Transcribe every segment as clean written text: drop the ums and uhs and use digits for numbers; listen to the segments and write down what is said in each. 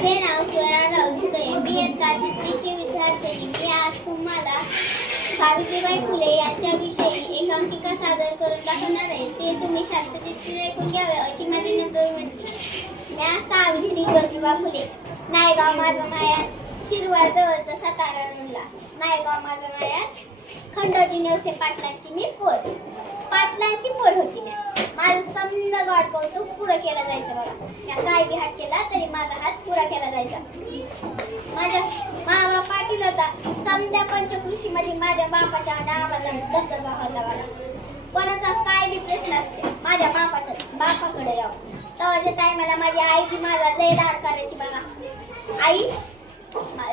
माझे नाव स्वराराव ढुगे. मी इयत्ता तिसरीची विद्यार्थिनी. मी आज तुम्हाला सावित्रीबाई फुले यांच्याविषयी एकांकिका सादर करून दाखवणार आहे. ते तुम्ही शास्त्रचित्र ऐकून घ्यावे अशी माझी नम्र विनंती. मी सावित्री ज्योतिबा फुले. नायगाव माझं मायार, शिरवाळ जवळचा सातारा रोडला. नायगाव माझं मायार, खंडोजी नेवसे पाटलांची मी पोर. पाटलांची पोर होती मी. माझं समद गाड कौतुक पुरं केलं जायचं बघा. या काय बी हात केला तरी माझा हात पुरा केला जायचा. माझ्या मामा पाटील होता. समद्या पंचकृषीमध्ये माझ्या बापाच्या नावाचा दबदबा होता बघा. कोणाचा काय बी प्रश्न असते माझ्या बापाकडे यावं. तेव्हाच्या टायमाला माझी आई ती माझा लय लाड करायची बघा. आई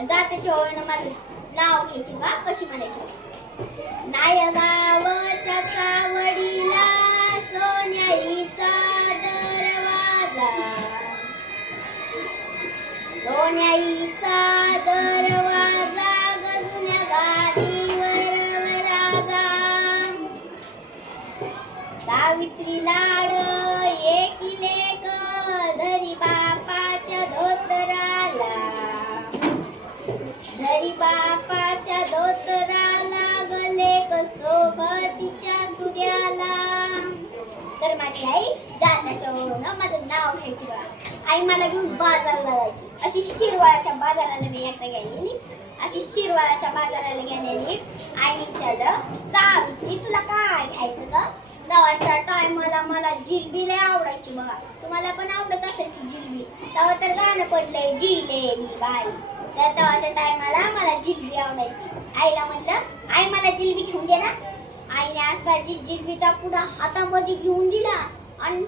जातेच्या ओळीनं माझं नाव घ्यायची बघा. कशी म्हणायची, नायगावच्या चावडीला सोन्याईचा दरवाजा, सोन्याईचा दरवाजा, गजुन्या गादीवर राजा. सावित्री लाड एकी लेक धरी बापाच्या धोतराला, धरी बापाच्या धोतराला, गलेक सोबतीच्या तुऱ्याला. तर माझी आई जात्याच्या वरून माझं नाव घ्यायची बघा. आई मला घेऊन बाजारला जायची. अशी शिरवाळ्याच्या बाजाराला मी एकदा गेलेली. अशी शिरवाळ्याच्या बाजाराला गेलेली. आई विचारलं, सावित्री तुला काय घ्यायचं ग? तेव्हाच्या टायमाला मला जिलबी लय आवडायची बघा. तुम्हाला पण आवडत असेल की जिलबी? तेव्हा तर गाणं पडलंय जिलेबी बाई. तर तेव्हाच्या टायमाला मला जिलबी आवडायची. आईला म्हटलं, आई मला जिलबी घेऊन दे ना. आईने असा जिलबीचा पुडा हातामध्ये घेऊन दिला आणि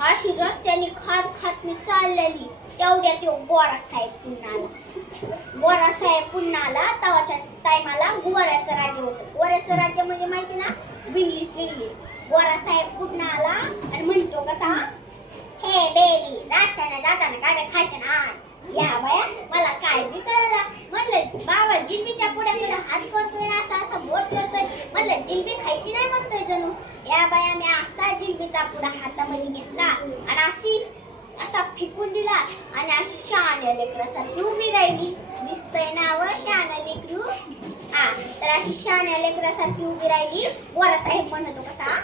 अशी रस्त्याने खात खात मी चाललेली. तेवढ्या तो गोरा साहेब पुन्हा आला. गोरा साहेब पुन्हा आला. तेव्हाच्या टायमाला गोऱ्याचं राज्य होतं. गोऱ्याचं राज्य म्हणजे माहिती ना, विंग्लिश. गोरा साहेब पुन्हा आला आणि म्हणतो कसा, हे बेबी नाश्त्याने जाताना काय खायचं ना? या बाया मला काय बी कळलं. म्हणलं बाबा जिलबीच्या पुड्याकडे हात करतोय ना, असं बोट करतोय. म्हणलं जिलबी खायची नाही म्हणतोय जणू. या बाया मी असा जिलबीचा पुडा हातामध्ये घेतला आणि असा फेकून दिला आणि अशी शहाण्या लेकरासारखी उभी राहिली. दिसतंय ना व शहाण्या लेकरू? हा, तर अशी शहाण्या लेकरासारखी उभी राहिली. गोरा साहेब म्हणतो कसा,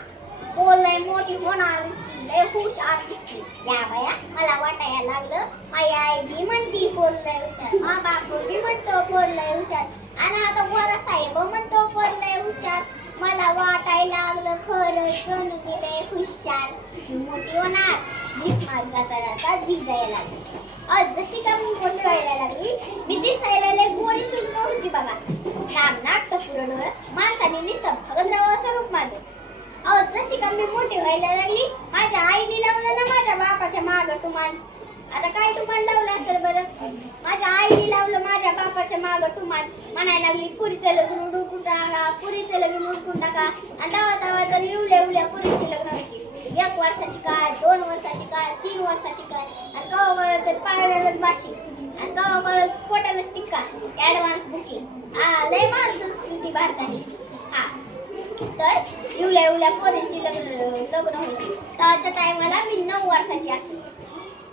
बोललंय मोठी होणार दिसती, लय हुशार दिसती. या बाया मला वाटायला लागलं माझी आई बी म्हणती पोरलंय हुशार, मा बाप बी म्हणतो पोरलंय हुशार, आणि आता गोरा साहेब म्हणतो पोरलंय हुशार. मला वाटायला लागलं खरं जण गेले हुशार. मोठी होणार, दिसणार जाता जाता दिसायला लागली. आज जशी का मी मोठी व्हायला लागली, मी दिसायला लय गोरी सुंदर होती बघा. नाम नाटक पुरं डोळं, माणसाने नुसतं भगतराव स्वरूप माझं. जशी का मी मोठी व्हायला लागली, माझ्या आईने लावलं ना माझ्या बापाच्या मागं तुमान. आता काय तुमान लावलं असेल बरं? माझ्या आईने लावलं माझ्या बापाच्या मागं तुमान. म्हणायला लागली पुरीचं लग्न उडकून टाका, पुरीचं लग्न उडकून टाका. आणि दावा तर एवढ्या पुरीची लग्न व्हायची. 1 वर्षाची काय, 2 वर्षाची काय, 3 वर्षाची काय, आणि कवा तर पायालाच बाशी, आणि कवा पोटालाच टिक्का, ऍडव्हान्स बुकिंग. लय माणूस संस्कृती भारताची. हा, तर एवढ्या पोरींची लग्न व्हायची. त्याच्या टायमाला मी 9 वर्षाची असेल.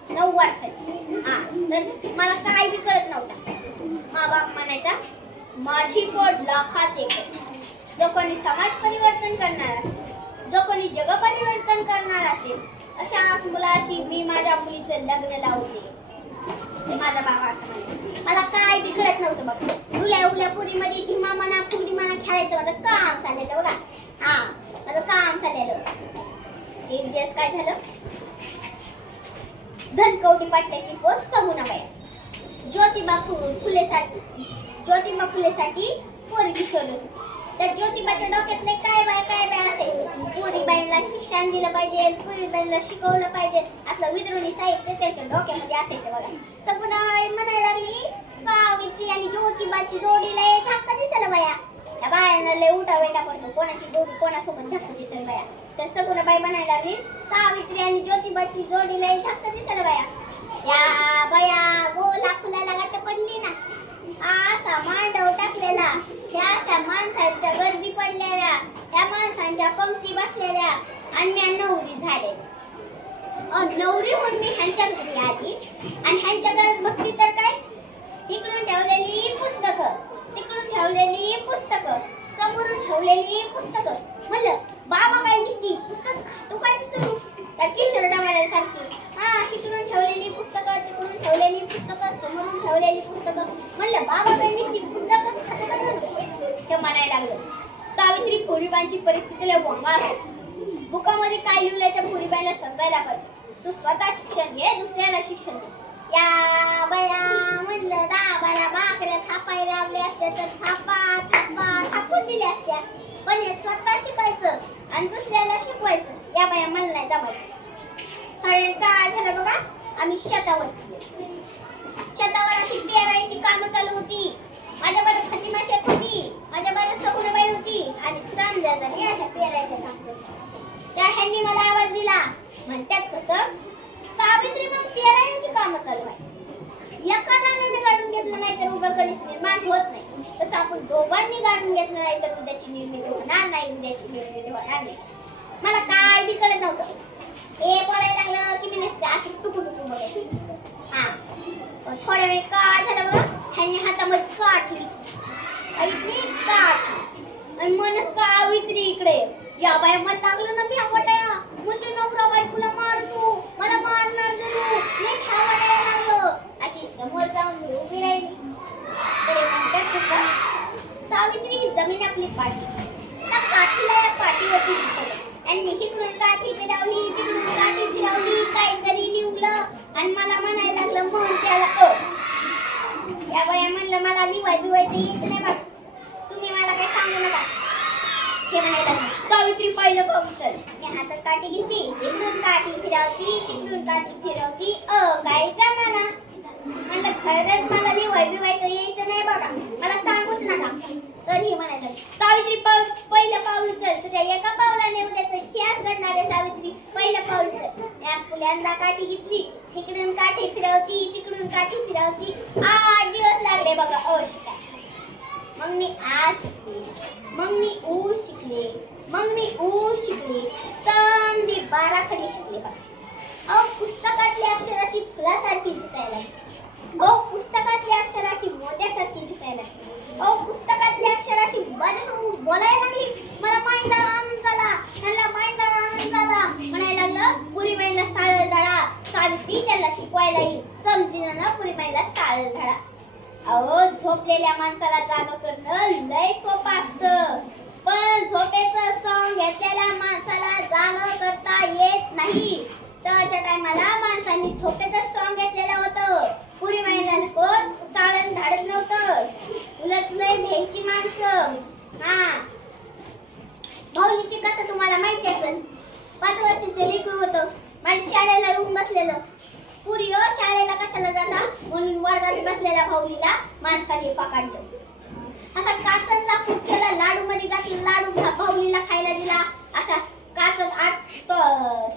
9 वर्षाची. हा, तर मला काय बी कळत नव्हता. मा बाप म्हणायचा, माझी पोट लाखात एक. जो कोणी समाज परिवर्तन करणार असेल, जो कोणी जग परिवर्तन करणार असेल, अशा मुलाशी मी माझ्या मुलीचं लग्न लावते. ते माझा बाबा असं म्हणायचं. मला काय बी कळत नव्हतं बघ. उल्या पुरीमध्ये झिम्मा म्हणा, फुगडी म्हणा खेळायचं माझं काम चाललेलं बघा. हा, माझं काम चाललेलं. एक दिवस काय झालं, धनकवडी पाटल्याची पोर सगुणाबाई ज्योतिबा फुलेसाठी पोरगी शोधत. तर ज्योतिबाच्या डोक्यातले काय बाय असायचं, पोरीबाईला शिक्षण दिलं पाहिजे, पोरीबाईला शिकवलं पाहिजे, असलं विद्रोही साहित्य त्यांच्या डोक्यामध्ये असायचं बघा. सगुणाबाई म्हणायला लागली, सावित्री आणि ज्योतिबाची जोडीला झाक्का दिसेल बाया. या बायांना लय उठा वेटा पडतो, कोणाची जोडी कोणासोबत झाक्का दिसेल बाया. तर सगुणाबाई म्हणायला लागली, सावित्री आणि ज्योतिबाची जोडीला झाक्का दिसेल बाया. या बाया गोला फुलाला गाठ पडली ना, असा मांडव टाकलेला, त्या अशा माणसांच्या गर्दी पडलेल्या, त्या माणसांच्या पंक्ती बसलेल्या, आणि मी नवरी झाले. नवरी होऊन मी ह्यांच्या घरी आली ठेवलेली पुस्तकं. म्हणलं बाबा काय दिसती पुस्तक खातो काय विचारू त्या किशोरडा सारखी. हा इकडून ठेवलेली पुस्तकं तिकडून ठेवलेली पुस्तकं समोरून ठेवलेली पुस्तकं. म्हणलं बाबा काय दिसती पुस्तकच खातो काय जणू हे म्हणायला लागलं. सावित्री पोरीबांची परिस्थिती लय वांगाळ आहे. बुकामध्ये काय लिहिलंय त्या पोरीबाईला समजायला पाहिजे. तू स्वतः शिक्षण घे दुसऱ्याला शिक्षण दे. या बया म्हणलं दाबाला भाकऱ्या थापायला लावले असते तर थापा थापा थापून दिल्या असत्या. पण हे स्वतः शिकायचं आणि दुसऱ्याला शिकवायचं. या बाया मला नाही जमायचं. अरे काय झालं बघा आम्ही शेतावर अशी पेरायची कामं चालू होती. माझ्या बरं फातिमा शेख होती, माझ्या बरं सगुणाबाई होती आणि समजायचं अशा पेरायच्या काम करत. त्या ह्यांनी मला आवाज दिला. म्हणतात कसं सावित्री मग पेरायची कामं चालू आहे. एखाद्याने गाडून घेतलं नाही तर उभं कधीच निर्माण होत नाही. तसं आपण दोघांनी गाडून घेतलं नाही तर उद्याची निर्मिती होणार नाही. उद्याची निर्मिती होणार नाही. मला काय बी कळत नव्हतं. हे बोलायला लागलं की मी नसते अशी टुकू टुकू बघायची. हा थोड्या वेळ काय झालं बघा ह्यांनी हातामध्ये काठी आणि मन सावित्री इकडे. या बाया मला लागलं ना भ्या वाटाया. म्हणते नवरा बायकोला मारतो मला मारणार जणू लय भ्या वाटायला लागलं. अशी समोर जाऊन मी उभी राहिली. तरी म्हणतात कसं सावित्री जमीन आपली पाठी. त्या काठीला या पाठीवरती दिसतं. त्यांनी इकडून काठी फिरवली तिकडून काठी फिरवली काहीतरी लिवलं आणि मला म्हणायला लागलं मन त्याला या बाया म्हणलं मला लिवाय बिवायचं यायचं नाही बघ तुम्ही मला काही सांगू नका हे म्हणायला लागलं. सावित्री पहिलं पाऊल चल. मी हातात काठी घेतली इकडून काठी फिरवती तिकडून काठी फिरवती काय जमाना. म्हणलं खरंच मला लिवाय बिवायचं यायचं नाही बघा मला सांगूच नका. तर ही म्हणायला सावित्री पहिलं पाऊल चल. तुझ्या एका पावलाने उद्याचा इतिहास घडणार आहे सावित्री. पहिलं पाऊल चल. या पुल्यांदा काठी घेतली इकडून काठी फिरवती तिकडून काठी फिरवती. 8 दिवस लागले बघा शिकाय. मग मी आ शिकले मग मी ऊ शिकले मग मी ऊ शिकले. समधी 12 खडी शिकले बघा. पुस्तकातली अक्षर अशी फुलासारखी दिसायला लागली. पुस्तकातली अक्षर अशी मोत्यासारखी दिसायला लागली. पुस्तकातली अक्षर अशी माझ्यासमोर बोलायला लागली. मला माहिती आनंद झाला. त्यांना माहिती आनंद झाला. म्हणायला लागलं पुरीबाईला साळल धडा. सावित्री त्याला शिकवायला येईल. समजीन ना पुरीबाईला साळल धडा. अहो झोपलेल्या माणसाला जागा करणं लय सोपं असतं. पण झोपेचं सॉंग घेतलेल्या माणसाला जागा करता येत नाही. त्याच्या टायमाला माणसांनी झोपेचं सॉंग घेतलेलं होतं. पुरीबाईला कोण साळल धाडत नव्हतं. उलट लय भ्यायची माणसं. हा माऊलीची कथा तुम्हाला माहिती असेल. 5 वर्षाचं लेकरू होतं. माझ्या शाळेला येऊन बसलेलं. पुरी शाळेला कशाला जाता म्हणून वर्गात बसलेल्या भाऊलीला माणसाने पकडलं. असा काचाचा फुटकेला लाडू मध्ये घातला. लाडू भाऊलीला खायला दिला. असा काचत आत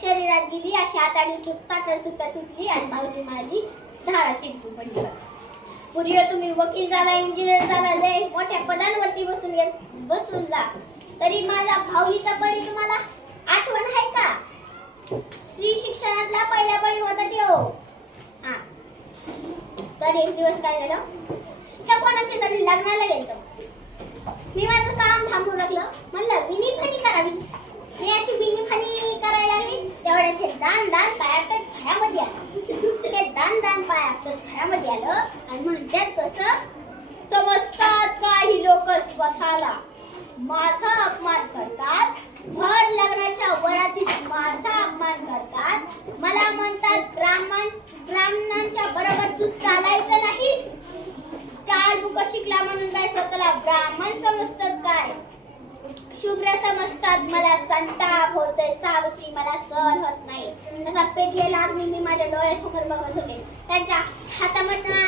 शरीरात गेली. अशी आताडी तुटली आणि भाऊजी माझी धारा तिरकी पडली. पुरी तुम्ही वकील झाला इंजिनियर झाला लय मोठ्या पदांवरती बसून जा तरी माझ्या भाऊलीचा बळी तुम्हाला आठवण आहे का. स्त्री शिक्षणातला पहिला बळी होता तो. हा तर एक दिवस काय झालं त्या कोणाच्या तरी लग्नाला गेलतो. मी माझं काम थांबवून टाकलं. म्हणलं विनी फणी करावी. मी अशी विनी फणी करायला लागली. तेवढ्याच हे दान पायात घरामध्ये आलं. ते दान पायात घरामध्ये आलं आणि म्हणतात कसं समजतात काही लोक स्वतःला माझा अपमान करतात. भर लग्नाच्या वरातीत माझा अपमान करतात. मला म्हणतात ब्राह्मणांच्या बरोबर तू चालायचं नाहीस. 4 बुक शिकला म्हणून काय स्वतःला ब्राह्मण समजतात काय. शुभ्र समजतात. मला संताप होतोय सावित्री मला सहन होत नाही. असा पेटलेला अग्नी मी माझ्या डोळ्यासमोर बघत होते. त्यांच्या हातामधनं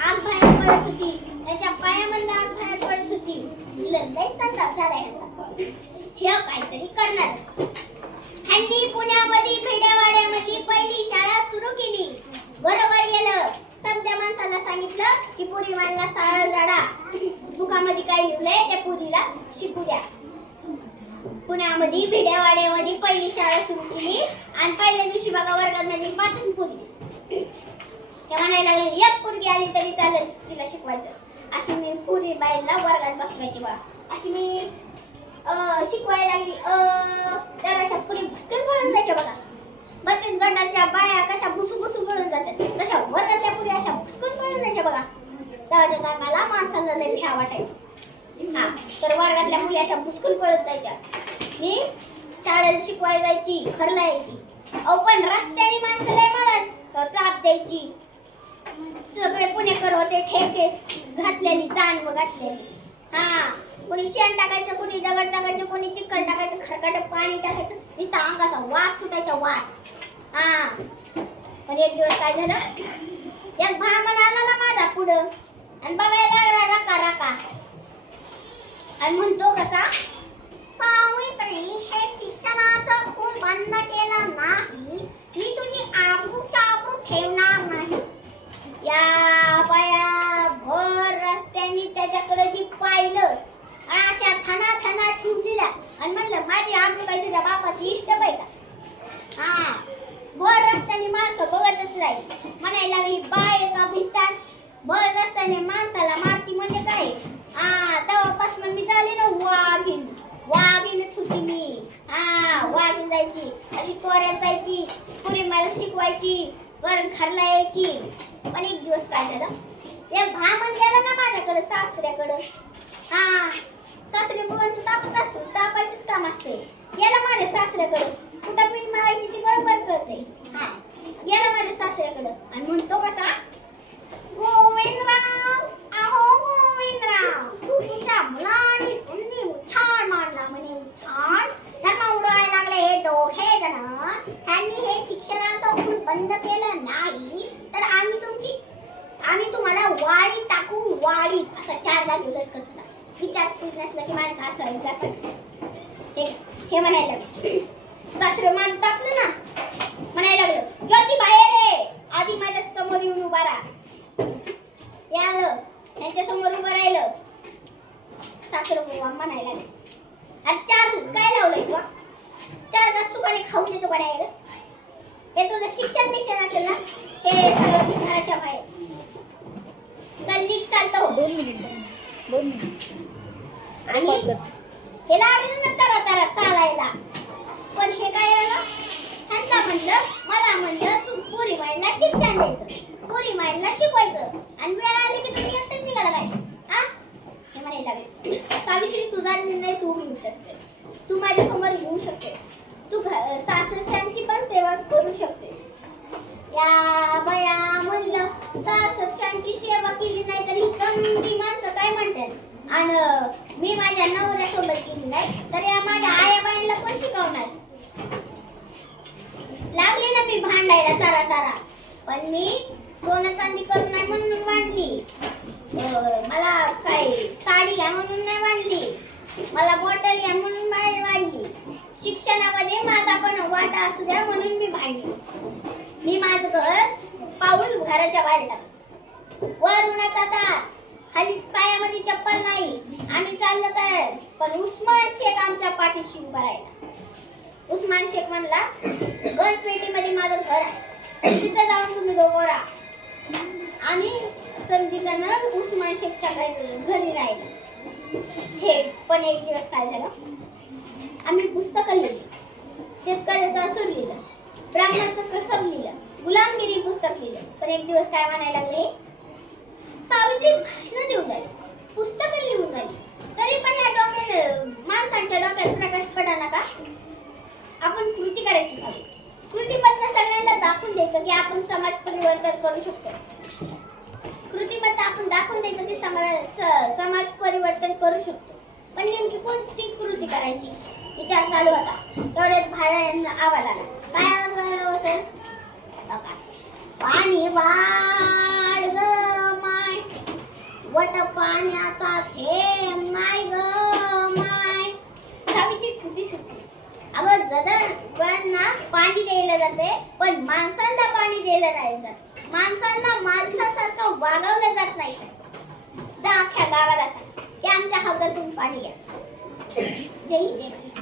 आग बाहेर पडत होती. त्यांच्या पायामधनं आग बाहेर पडत होती. लय संताप झालाय ह्याचा. हे काहीतरी करणार. ह्यांनी पुण्यामध्ये खेड्यावाड्यामध्ये पहिली शाळा सुरू केली. बरोबर गेलं. समत्या माणसाला सांगितलं की पुरीबाईला साळल धडा. बुकामध्ये काय लिहिलंय त्या पुरीला शिकू द्या. पुण्यामध्ये भिड्यावाड्यामध्ये पहिली शाळा सुरू केली आणि पहिल्या दिवशी बघा वर्गामध्ये 5 पुरी. ते म्हणायला लागले एक पोरगी आली तरी चालेल तिला शिकवायचं. अशी मी पुरीबाईला वर्गात बसवायची बा. अशी मी शिकवायला लागली त्याला अशा पुरी भुसकून पळून जायच्या बघा. बचत गटाच्या बाया कशा बुसू पळून जातात तशा वर्गातल्या पुरी अशा भुसकून पळून जायच्या बघा. त्याच्या टायमाला माणसाला लय भ्या वाटायचं. हा तर वर्गातल्या मुली अशा भुसकून पळत जायच्या. मी शाळेत शिकवायला जायची, घरला यायची. अहो पण रस्त्याने माणसं लय मला त्रास द्यायची. सगळे पुणेकर होते, ठेके घातलेली, जाण घातलेली. हा कोणी शेण टाकायचं, कोणी दगड टाकायचं, कोणी चिकन टाकायचं, खरकाट पाणी टाकायचं, नुसता अंगाचा वास सुटायचा वास. हा पण एक दिवस काय झालं, एक ब्राह्मण आला ना माझ्या पुढं आणि बघायला लागला रका रका आणि म्हणतो कसा, सावित्री हे शिक्षणाचं खून बंद केलं नाही मी तुझी आबरू ठेवणार नाही. या बाया भर रस्त्याने त्याच्याकडे जी पाहिलं आणि अशा थना ठेवून दिल्या आणि म्हणलं माझी आबरू काय तुझ्या बापाची इष्ट बाई का. हा भर रस्त्याने माणसं बघतच राहील. म्हणायला लागली बाय का भित्ताड, भर रस्त्याने माणसाला मारती म्हणजे काय. हा तेव्हापासून मी झाली ना वाघीणच होती मी. हा वाघीण जायची, अशी तोऱ्यात जायची, पुरी मला शिकवायची, वर घरला यायची. पण एक दिवस काय झालं, एक ब्राह्मण गेला ना माझ्याकडे सासऱ्याकडं. हा सासरे मुलांचं तापायचंच काम असते. गेला माझ्या सासऱ्याकडं, कुठं पिन मारायची ती बरोबर करते. हा गेला माझ्या सासऱ्याकडं आणि म्हणतो कसा, गोविंदराव अहो गोविंदराव तुमच्या मुलांनी सुन्नी उछाळ मारला म्हणे. उछाळ त्यांना उडवायला लागले हे दोघे जण. त्यांनी हे शिक्षणाचं खून बंद केलं नाही तर आम्ही तुम्हाला वाळी टाकू, वाळी असा 4 जागी उलट करत होता. विचार नसलं की माझ्या सासरा विचार हे म्हणायला लागलं. सासरं माझं तापलं ना, म्हणायला लागलं ज्योती बाहेर आहे, आधी माझ्या समोर येऊन उभा राहा. यालं त्यांच्या समोर उभं राहिलं. सासरं म्हणायला लागलं अरे 4 काय लावलंय तुला, 4 घास सुखाने खाऊन देतो का नाही. हे तुझं शिक्षण असेल ना, हे सगळं घराच्या बाहेर चालली चालतं. 2 मिनिट आणि हे लागलं ना तरा चालायला. पण हे काय झालं, ह्यांना मला तू पोरी मायला शिक्षण द्यायचं, पोरी मायला शिकवायचं आणि वेळ आली की तुम्ही एकटेच निघाला काय. हा हे म्हणायला लागले सावित्री तुझा निर्णय तू घेऊ शकते, तू माझ्या समोर घेऊ शकते, तू सासरच्यांची पण सेवा करू शकते. या बया म्हणलं सासरच्यांची सेवा केली नाही तर ही समधी माणसं काय म्हणतात आणि मी माझ्या नवऱ्यासोबत केली नाही तर या माझ्या आया बाईंना पण शिकवणार. लागले ना मी भांडायला तारा. पण मी सोनं चांदी करून नाही म्हणून वाढली, मला काय साडी घ्या म्हणून नाही वाढली, मला बॉटल घ्या म्हणून नाही वाढली. शिक्षणामध्ये माझा पण वाटा असू द्या म्हणून मी भांडली. मी माझं घर पाऊल घराच्या बाहेर टाकलं. वर उन्हाचा तार, खाली पायामध्ये चप्पल नाही, आम्ही चाललो तर पण उस्मान शेख आमच्या पाठीशी उभा राहिला. उस्मान शेख म्हणला गणपेटीमध्ये माझं घर आहे, तिथं जाऊन तुम्ही दोघं राहा. आणि समजीजण उस्मान शेखच्या घरी राहिला. हे पण एक दिवस काय झालं, आम्ही पुस्तकं लिहिली, शेतकऱ्याचं असूर लिहिलं, ब्राह्मणाचं कसब लिहिलं, गुलामगिरी पुस्तक लिहिलं. पण एक दिवस काय म्हणायला लागले, सावित्री भाषण देऊन झाली, पुस्तकं लिहून झाली, तरी पण या डोक्याला माणसांच्या डोक्यात प्रकाश पडाना का. आपण कृती करायची सावित्री. कृतीबद्ध सगळ्यांना दाखवून द्यायचं की आपण समाज परिवर्तन करू शकतो. कृतीबद्ध आपण दाखवून द्यायचं की समाज परिवर्तन करू शकतो. पण नेमकी कोणती कृती करायची विचार चालू होता. तेवढ्यात बाहेर आवाज आला. काय आवाज आला असेल, पाणी वाढ ग माय, वट पाण्याचा थेंब नाही ग माय. सावित्री कृती सुटली. अगं जनावरांना पाणी द्यायला जाते पण माणसांना पाणी द्यायला नाही जात. माणसांना माणसासारखं वागवलं जात नाही. जा अख्ख्या गावाला सांग की आमच्या हौदातून पाणी घ्या. जय हिंद.